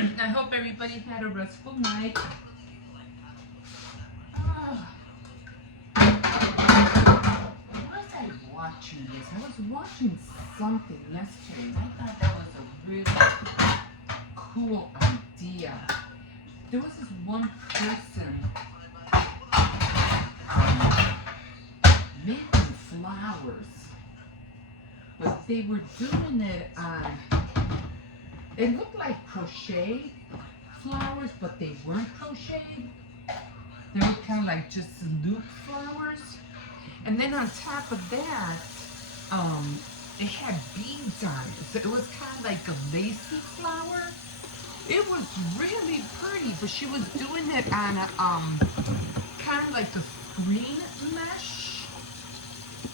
I hope everybody had a restful night. Was I watching this? I was watching something yesterday, and I thought that was a really cool idea. There was this one person making flowers, but they were doing it on. It looked like crochet flowers, but they weren't crocheted. They were kind of like just loop flowers. And then on top of that, it had beads on it. So it was kind of like a lacy flower. It was really pretty, but she was doing it on a, kind of like a screen mesh.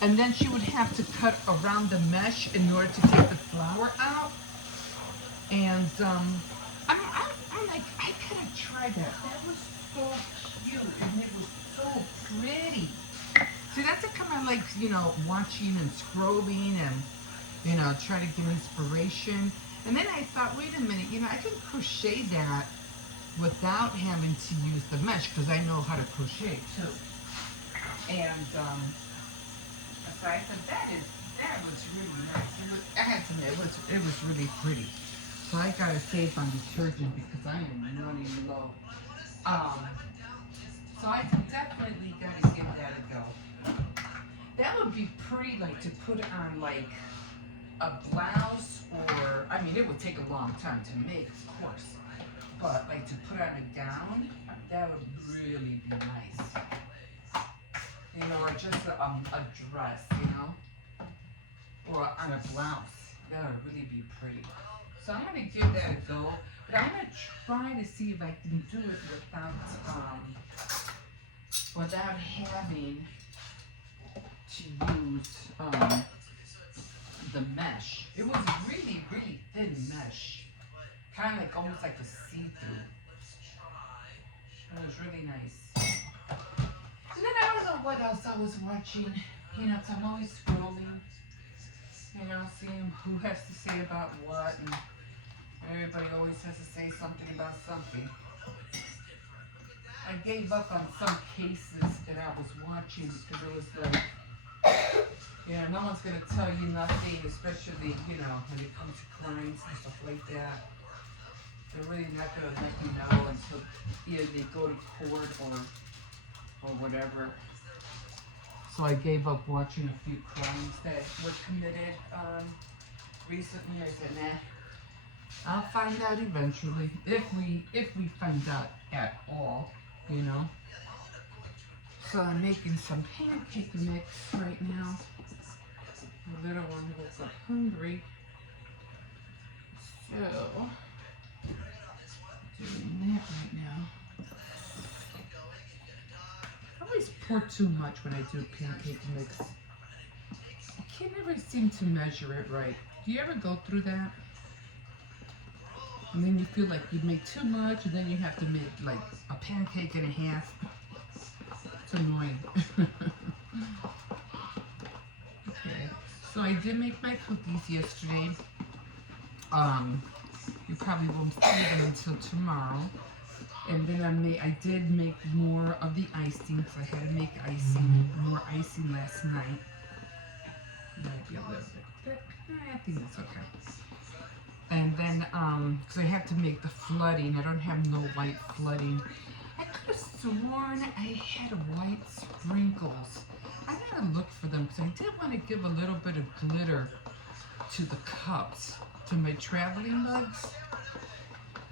And then she would have to cut around the mesh in order to take the flower out. And I'm like, I gotta try that. That was so cute, and it was so pretty. See, that's a kind of like, watching and scrolling and, trying to get inspiration. And then I thought, wait a minute, I can crochet that without having to use the mesh, because I know how to crochet too. And so I thought that was really nice. I had to admit, it was really pretty. So I gotta save on detergent because I am running low. So I definitely gotta give that a go. That would be pretty, like, to put on like a blouse, or it would take a long time to make, of course. But like to put on a gown, that would really be nice. Or just a dress, or on a blouse. That would really be pretty. So I'm gonna give that a go, but I'm gonna try to see if I can do it without having to use the mesh. It was really, really thin mesh, kind of like almost like a see-through. It was really nice. And then I don't know what else I was watching. So I'm always scrolling, seeing who has to say about what, and everybody always has to say something about something. I gave up on some cases that I was watching because it was like, no one's going to tell you nothing, especially, when it comes to crimes and stuff like that. They're really not going to let you know until either they go to court or whatever. So I gave up watching a few crimes that were committed recently. I said, nah, I'll find out eventually, if we find out at all, So I'm making some pancake mix right now. The little one was up hungry, so doing that right now. I always pour too much when I do pancake mix. I can't ever seem to measure it right. Do you ever go through that? And then you feel like you make too much, and then you have to make like a pancake and a half. It's annoying. Okay, so I did make my cookies yesterday. You probably won't see them until tomorrow. And then I did make more of the icing, because I had to make more icing last night. Might be a little bit thick. I think that's okay. And then, because I have to make the flooding. I don't have no white flooding. I could have sworn I had white sprinkles. I gotta look for them, because I did want to give a little bit of glitter to the cups, to my traveling mugs.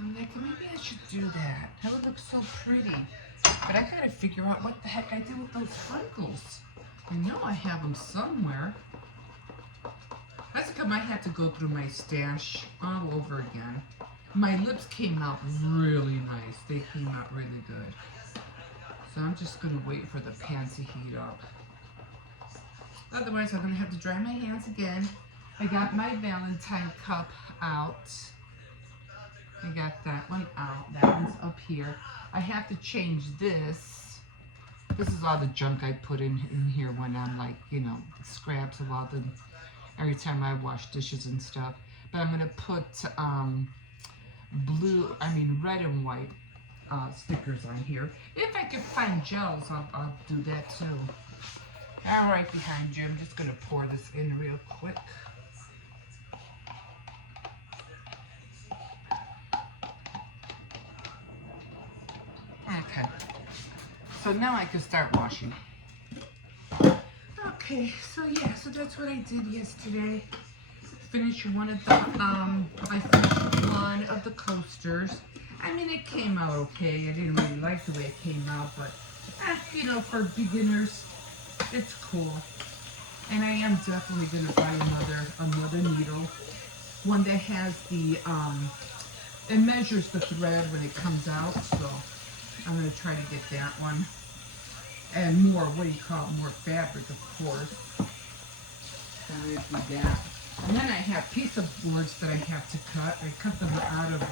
I'm like, maybe I should do that. That would look so pretty. But I gotta figure out what the heck I did with those sprinkles. I know I have them somewhere. That's because I might have to go through my stash all over again. My lips came out really nice. They came out really good. So I'm just going to wait for the pan to heat up. Otherwise, I'm going to have to dry my hands again. I got my Valentine cup out. I got that one out. That one's up here. I have to change this. This is all the junk I put in here when I'm like, scraps of all every time I wash dishes and stuff. But I'm going to put red and white stickers on here. If I could find gels, I'll do that too. All right, behind you. I'm just gonna pour this in real quick. Okay. So now I can start washing. Okay, so yeah, so that's what I did yesterday. Finished one of the I finished one of the coasters. I mean, it came out okay. I didn't really like the way it came out, but you know, for beginners, it's cool. And I am definitely gonna buy another needle, one that has the it measures the thread when it comes out. So I'm gonna try to get that one. And more, more fabric, of course. So I'm gonna do that. And then I have pizza boards that I have to cut. I cut them out of, I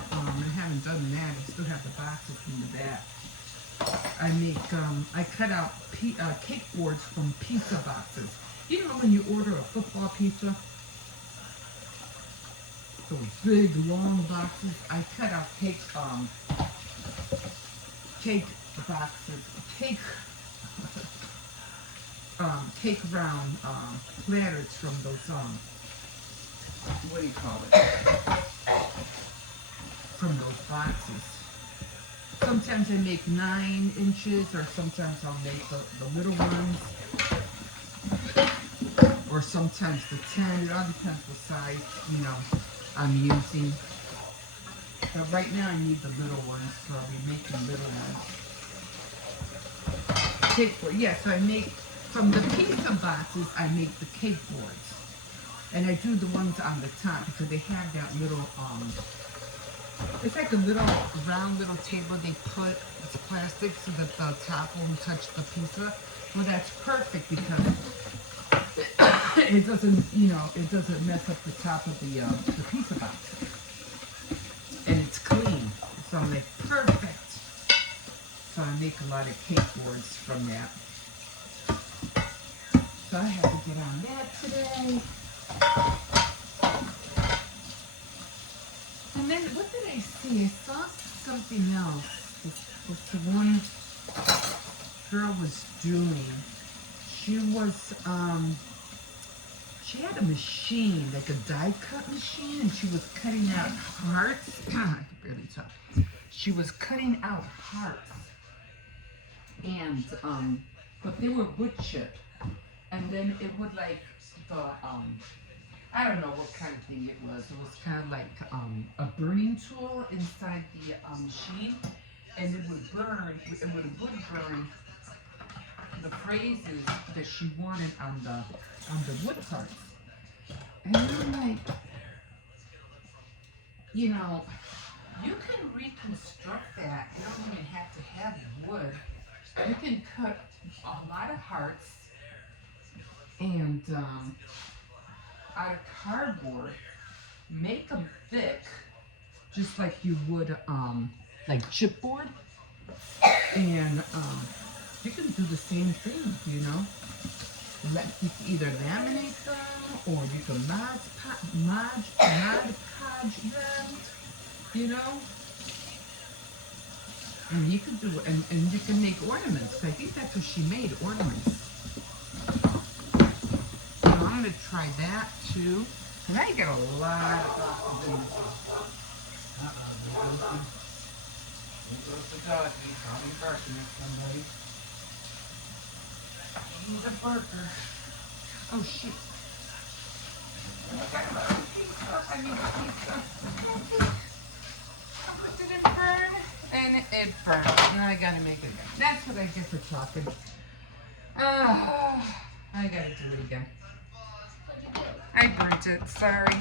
haven't done that. I still have the boxes in the back. I cut out cake boards from pizza boxes. You know when you order a football pizza? Those big, long boxes. I cut out cake boxes, cake round platters from those what do you call it? From those boxes. Sometimes I make 9 inches, or sometimes I'll make the little ones, or sometimes the 10. It all depends what size, you know, I'm using. But right now I need the little ones, so I'll be making little ones. Cake board, yeah, so I make, from the pizza boxes, I make the cake boards. And I do the ones on the top because they have that little, it's like a little round little table they put, it's plastic so that the top won't touch the pizza. Well, that's perfect because it doesn't, you know, it doesn't mess up the top of the pizza box. And it's clean, so I'm like, perfect. So I make a lot of cake boards from that. So I had to get on that today. And then what did I see? I saw something else. What the one girl was doing. She was she had a machine, like a die cut machine, and she was cutting out hearts. I can barely talk. She was cutting out hearts. And but they were wood chip. And then it would like the I don't know what kind of thing it was. It was kind of like a burning tool inside the machine, and it would burn. It would burn the phrases that she wanted on the wood parts. And I'm like, you know, you can reconstruct that. You don't even have to have wood. You can cut a lot of hearts and out of cardboard, make them thick, just like you would like chipboard, and you can do the same thing, you know. You can either laminate them or you can Mod Podge them, you know. And you can do, and you can make ornaments. I think that's what she made, ornaments. So I'm gonna try that too. Cause I get a lot of things. There goes the doggy, probably barking at somebody. He's a barker. Oh shit. I need a pizza. I put it in burn. And it burned. Now I gotta make it again. That's what I get for talking. I gotta do it again. I burnt it, sorry.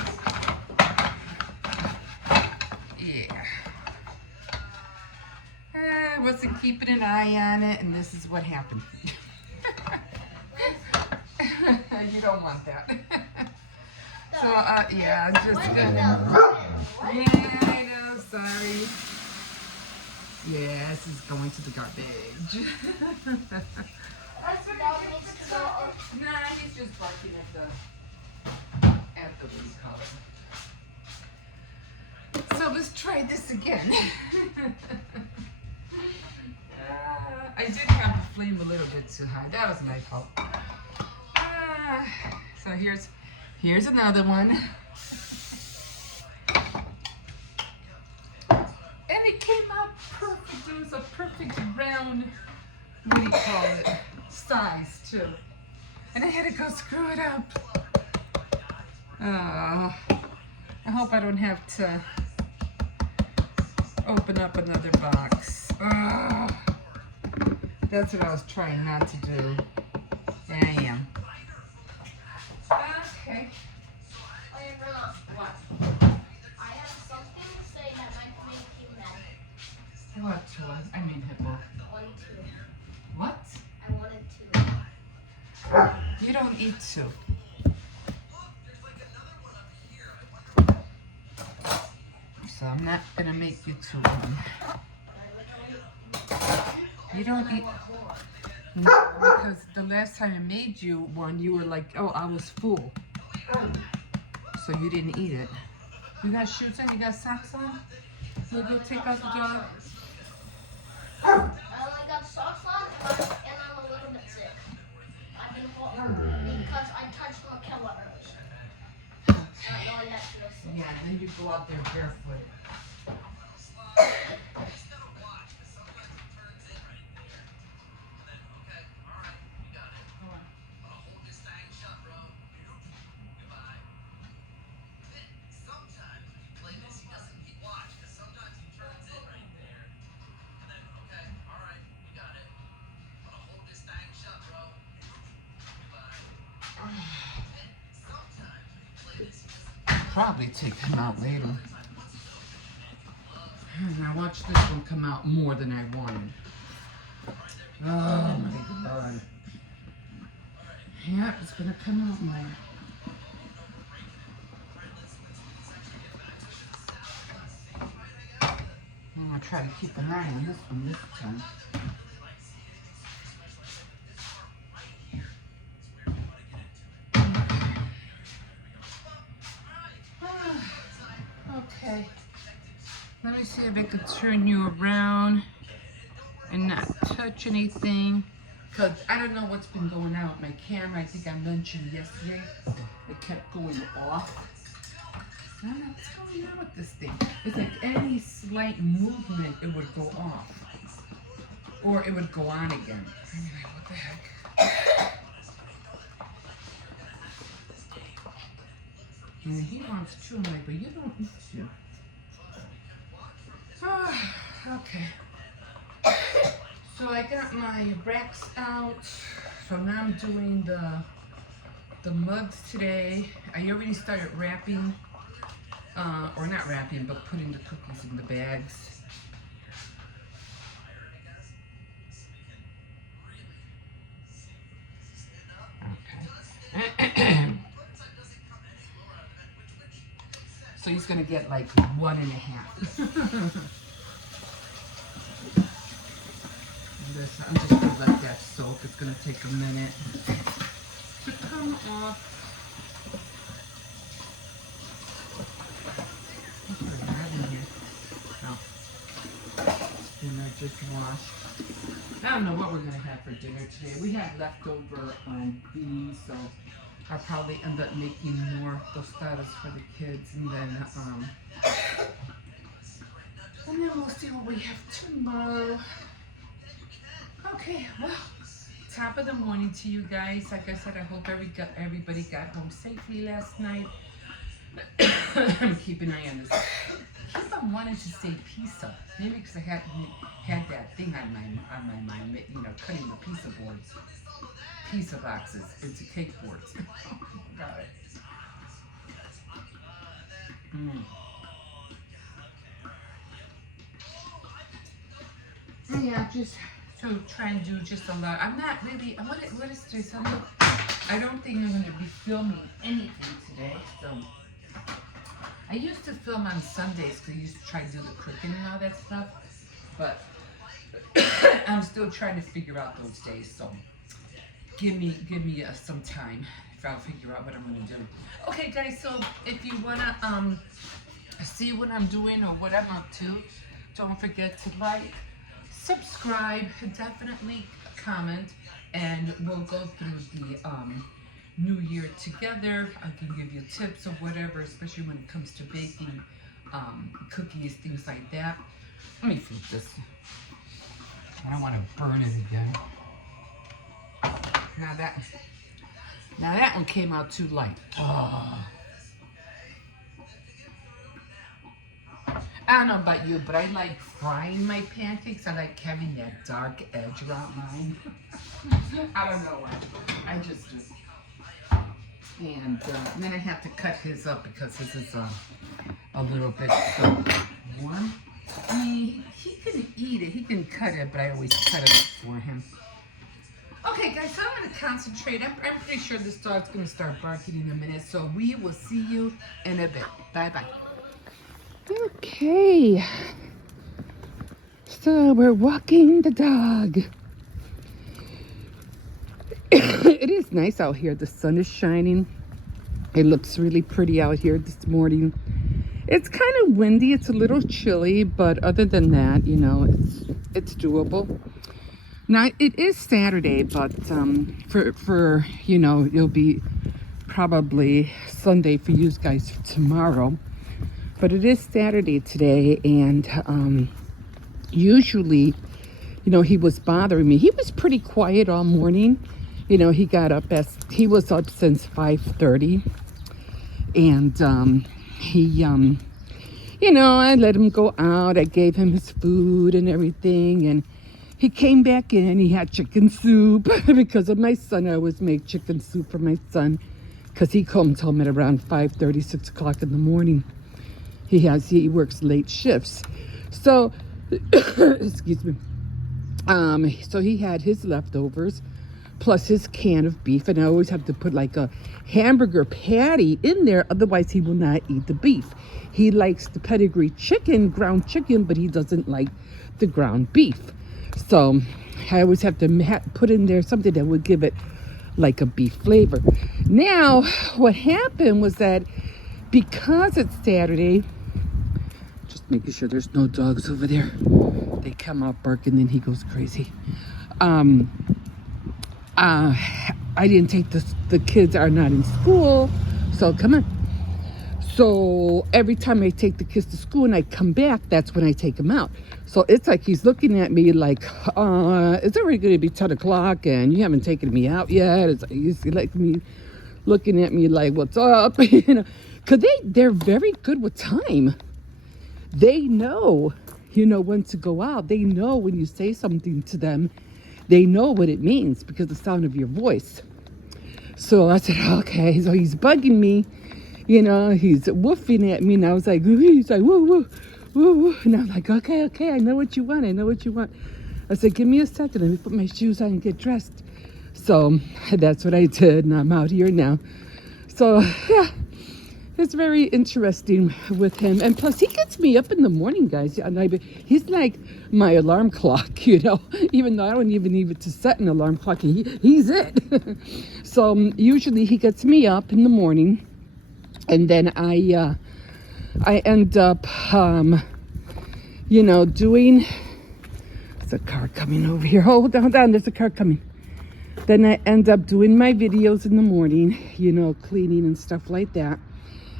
Yeah. I wasn't keeping an eye on it, and this is what happened. You don't want that. So, yeah, just yeah, I know, sorry. Yeah, this is going to the garbage. That's what I get for talking. Nah, he's just barking at the what do you call it? So let's try try this again. I did have the flame a little bit too high. That was my fault. So here's another one. And it came out perfect. It was a perfect round, what do you call it, size too. And I had to go screw it up. I hope I don't have to open up another box. That's what I was trying not to do. There I am. Okay. Hey, Grandma. What? I have something to say that might make you mad. What was? I mean hippo. I wanted to. What? I wanted to. You don't eat to. So I'm not gonna make you two one. You don't eat. No, because the last time I made you one, you were like, "Oh, I was full," so you didn't eat it. You got shoes on? You got socks on? Maybe you'll take out the dog. I only got socks on and I'm a little bit sick. I've been because I touched McKellar earlier. Not knowing that she was sick. Yeah, and then you go out there barefoot. Probably take them out later. And I watched this one come out more than I wanted. Oh my god. Yep, it's gonna come out more. I'm gonna try to keep an eye on this one this time. Okay. Let me see if I can turn you around and not touch anything. Because I don't know what's been going on with my camera. I think I mentioned yesterday. It kept going off. I don't know what's going on with this thing. It's like any slight movement, it would go off. Or it would go on again. Anyway, what the heck? And he wants to, I'm like, but you don't need to. Okay. So I got my racks out. So now I'm doing the mugs today. I already started wrapping, or not wrapping, but putting the cookies in the bags. Okay. So he's gonna get like 1.5. This, I'm just gonna let that soak. It's gonna take a minute to come off. What do I have in here? No. Dinner just washed. I don't know what we're gonna have for dinner today. We had leftover beans, so I'll probably end up making more tostadas for the kids, and then we'll see what we have tomorrow. Okay, well, top of the morning to you guys. Like I said, I hope everybody got home safely last night. I'm keeping an eye on this. I keep on wanting to say pizza. Maybe because I had that thing on my mind, you know, cutting the pizza boards, pizza boxes into cake boards. Got it. Yeah, just to try and do just a lot. I'm not really. What is this? I don't think I'm going to be filming anything today. So I used to film on Sundays because I used to try to do the cooking and all that stuff. But I'm still trying to figure out those days. So give me some time if I'll figure out what I'm going to do. Okay, guys. So if you wanna see what I'm doing or what I'm up to, don't forget to like, subscribe, definitely comment, and we'll go through the new year together. I can give you tips or whatever, especially when it comes to baking cookies, things like that. Let me flip this. I don't want to burn it again. Now that one came out too light. Oh. I don't know about you, but I like frying my pancakes. I like having that dark edge around mine. I don't know why. I just do. And then I have to cut his up because his is a little bit warm. I mean, he can eat it. He can cut it, but I always cut it up for him. Okay, guys, so I'm going to concentrate. I'm pretty sure this dog's going to start barking in a minute. So we will see you in a bit. Bye-bye. Okay. So we're walking the dog. It is nice out here. The sun is shining. It looks really pretty out here this morning. It's kind of windy. It's a little chilly, but other than that, you know, it's doable. Now it is Saturday, but for you know, it'll be probably Sunday for you guys tomorrow. But it is Saturday today, and usually, you know, he was bothering me. He was pretty quiet all morning. You know, he was up since 5:30, and he you know, I let him go out. I gave him his food and everything, and he came back in. He had chicken soup because of my son. I always make chicken soup for my son because he comes home at around 5:30, 6 o'clock in the morning. He works late shifts, so excuse me. So he had his leftovers plus his can of beef, and I always have to put like a hamburger patty in there, otherwise he will not eat the beef. He likes the pedigree chicken, ground chicken, but he doesn't like the ground beef. So I always have to put in there something that would give it like a beef flavor. Now, what happened was that because it's Saturday, just making sure there's no dogs over there. They come out barking, then he goes crazy. I didn't take the kids are not in school, so come on. So every time I take the kids to school and I come back, that's when I take them out. So it's like he's looking at me like, it's already going to be 10 o'clock and you haven't taken me out yet. It's like he's like me looking at me like, what's up? You know, because they're very good with time. They know, you know, when to go out. They know when you say something to them, they know what it means because of the sound of your voice. So I said, okay, so he's bugging me, you know, he's woofing at me, and I was like, he's like, woo, woo, woo, woo. And I'm like, okay, I know what you want, I said, give me a second, let me put my shoes on and get dressed. So that's what I did, and I'm out here now. So, yeah. It's very interesting with him, and plus he gets me up in the morning, guys. He's like my alarm clock, you know. Even though I don't even need to set an alarm clock, he's it. So usually he gets me up in the morning, and then I end up, you know, doing. There's a car coming over here. Hold on, there's a car coming. Then I end up doing my videos in the morning, you know, cleaning and stuff like that.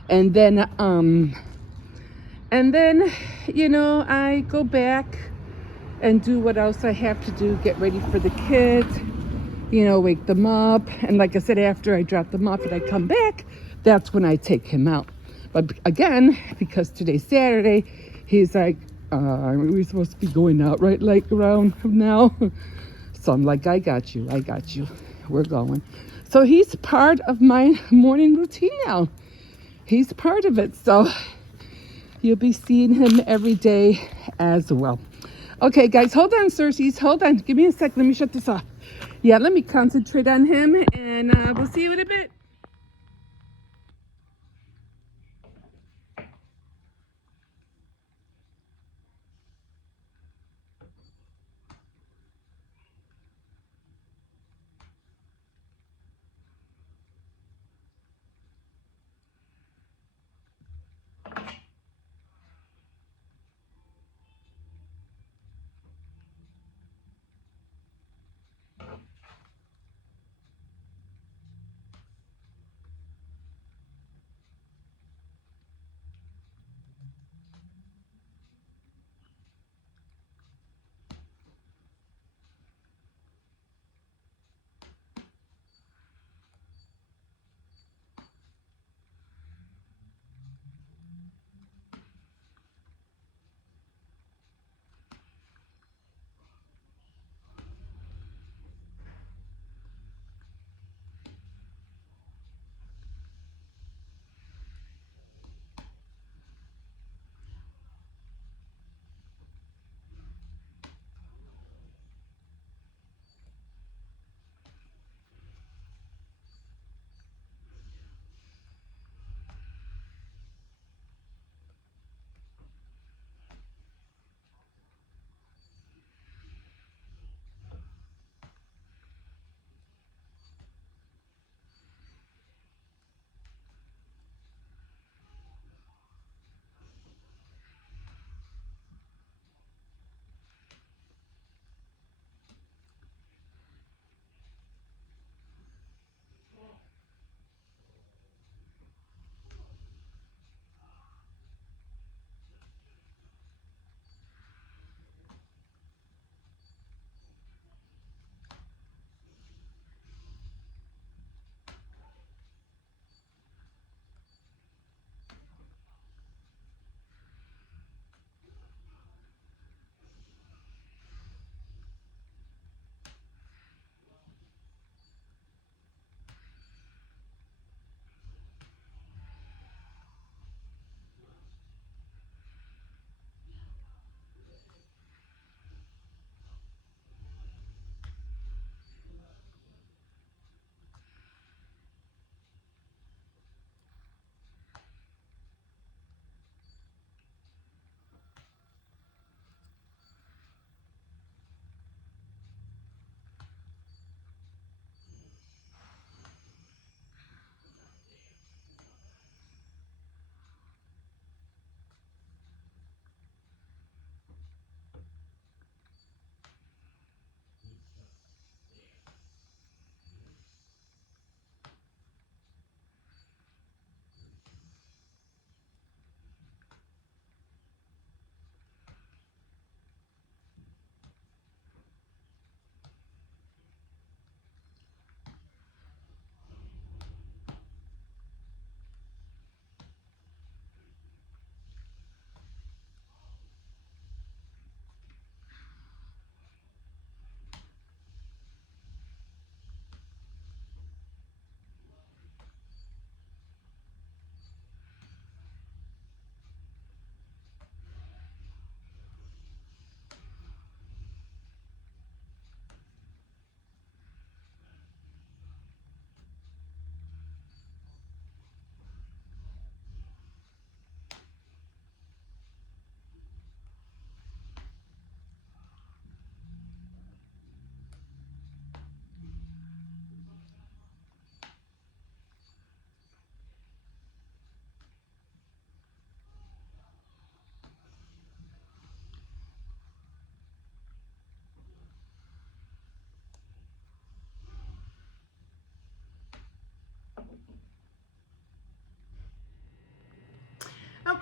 And then, you know, I go back and do what else I have to do, get ready for the kids, you know, wake them up. And like I said, after I drop them off and I come back, that's when I take him out. But again, because today's Saturday, he's like, are we supposed to be going out right like around now? So I'm like, I got you. We're going. So he's part of my morning routine now. He's part of it, so you'll be seeing him every day as well. Okay, guys, hold on, Circes. Hold on. Give me a sec. Let me shut this off. Yeah, let me concentrate on him, and we'll see you in a bit.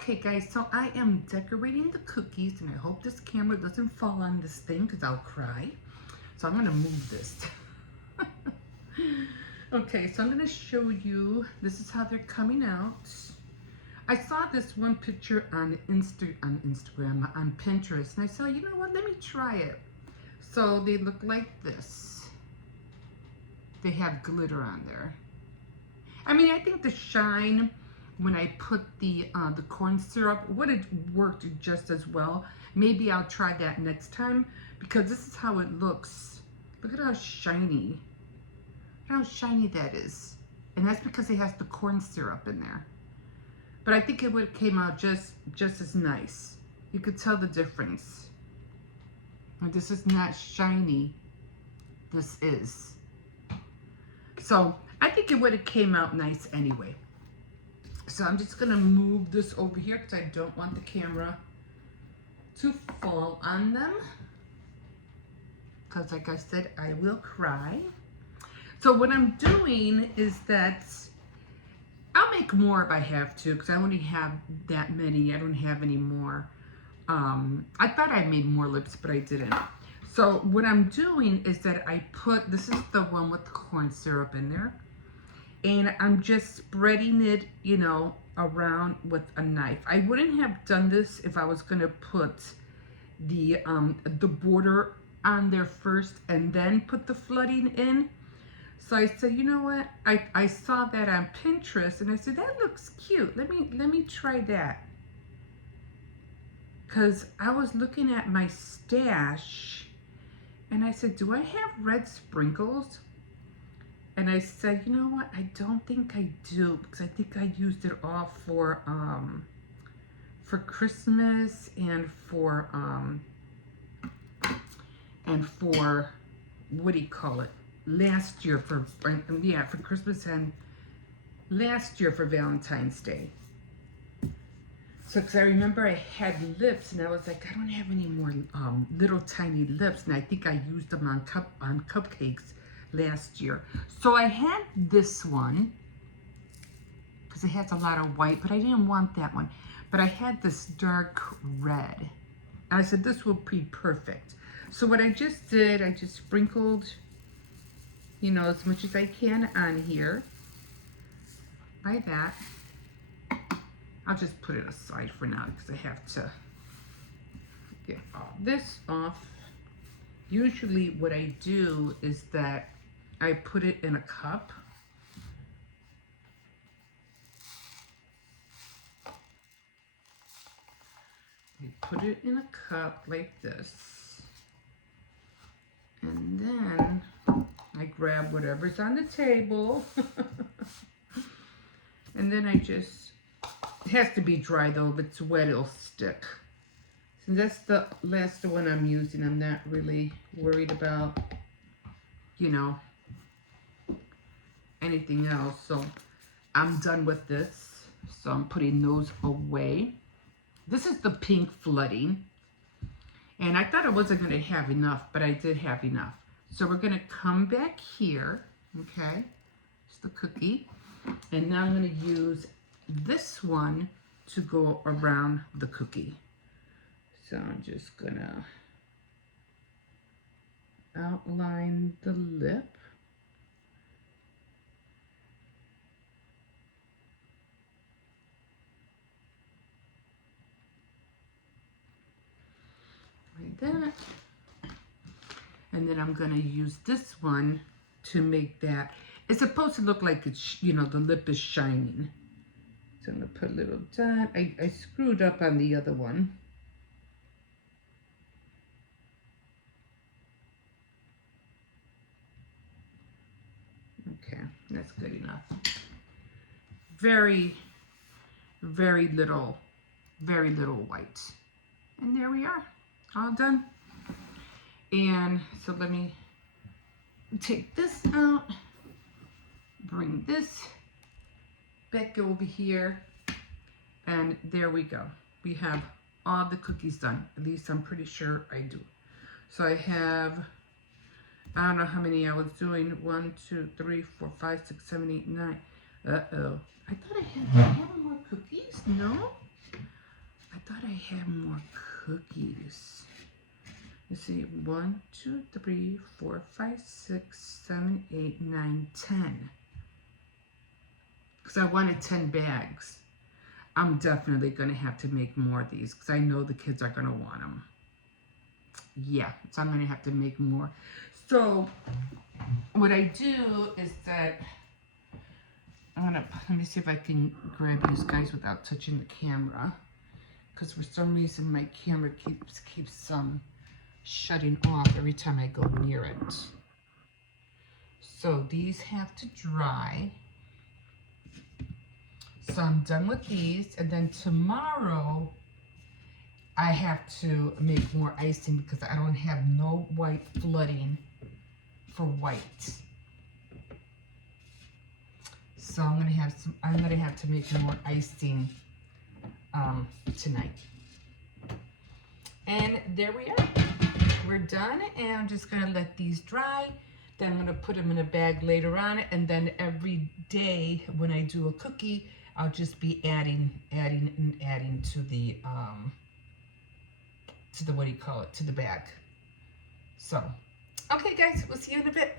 Okay guys, so I am decorating the cookies and I hope this camera doesn't fall on this thing because I'll cry. So I'm gonna move this. Okay, so I'm gonna show you, this is how they're coming out. I saw this one picture on Instagram, on Pinterest, and I said, you know what, let me try it. So they look like this. They have glitter on there. I mean, I think the shine, when I put the corn syrup, would have worked just as well. Maybe I'll try that next time, because this is how it looks. Look at how shiny. Look how shiny that is. And that's because it has the corn syrup in there. But I think it would have came out just as nice. You could tell the difference. And this is not shiny. This is. So I think it would have came out nice anyway. So I'm just gonna move this over here because I don't want the camera to fall on them. Because like I said, I will cry. So what I'm doing is that I'll make more if I have to, because I only have that many. I don't have any more. I thought I made more lips, but I didn't. So what I'm doing is that I put, this is the one with the corn syrup in there. And I'm just spreading it, you know, around with a knife. I wouldn't have done this if I was going to put the border on there first and then put the flooding in. So I said, you know what? I saw that on Pinterest and I said, that looks cute. Let me try that. Because I was looking at my stash and I said, do I have red sprinkles? And I said, you know what? I don't think I do, because I think I used it all for Christmas and for what do you call it? Last year for Christmas and last year for Valentine's Day. So, because I remember I had lips and I was like, I don't have any more little tiny lips, and I think I used them on cupcakes last year. So I had this one because it has a lot of white, but I didn't want that one. But I had this dark red. And I said this will be perfect. So what I just did, I just sprinkled, you know, as much as I can on here. Like that. I'll just put it aside for now because I have to get all this off. Usually what I do is that I put it in a cup. I put it in a cup like this. And then I grab whatever's on the table. And then I just, it has to be dry though. If it's wet, it'll stick. So that's the last one I'm using. I'm not really worried about, you know, anything else. So I'm done with this. So I'm putting those away. This is the pink flooding. And I thought I wasn't going to have enough, but I did have enough. So we're going to come back here. Okay. It's the cookie. And now I'm going to use this one to go around the cookie. So I'm just going to outline the lip. Like that. And then I'm going to use this one to make that. It's supposed to look like it's, you know, the lip is shining. So I'm going to put a little dot. I screwed up on the other one. Okay, that's good enough. Very, very little white. And there we are, all done. And so let me take this out, bring this back over here, and there we go. We have all the cookies done. At least I'm pretty sure I do. So I have, I don't know how many I was doing. 1, 2, 3, 4, 5, 6, 7, 8, 9. Uh-oh. I thought I had more cookies. No? have more cookies. Let's see, 1, 2, 3, 4, 5, 6, 7, 8, 9, 10. Because I wanted 10 bags. I'm definitely going to have to make more of these because I know the kids are going to want them. Yeah, so I'm going to have to make more. So what I do is that let me see if I can grab these guys without touching the camera. Because for some reason my camera keeps shutting off every time I go near it. So these have to dry. So I'm done with these, and then tomorrow I have to make more icing because I don't have no white flooding for white. So I'm gonna have to make more icing tonight. And there we are. We're done, and I'm just gonna let these dry. Then I'm gonna put them in a bag later on, and then every day when I do a cookie, I'll just be adding to the what do you call it, to the bag. So, okay guys, we'll see you in a bit.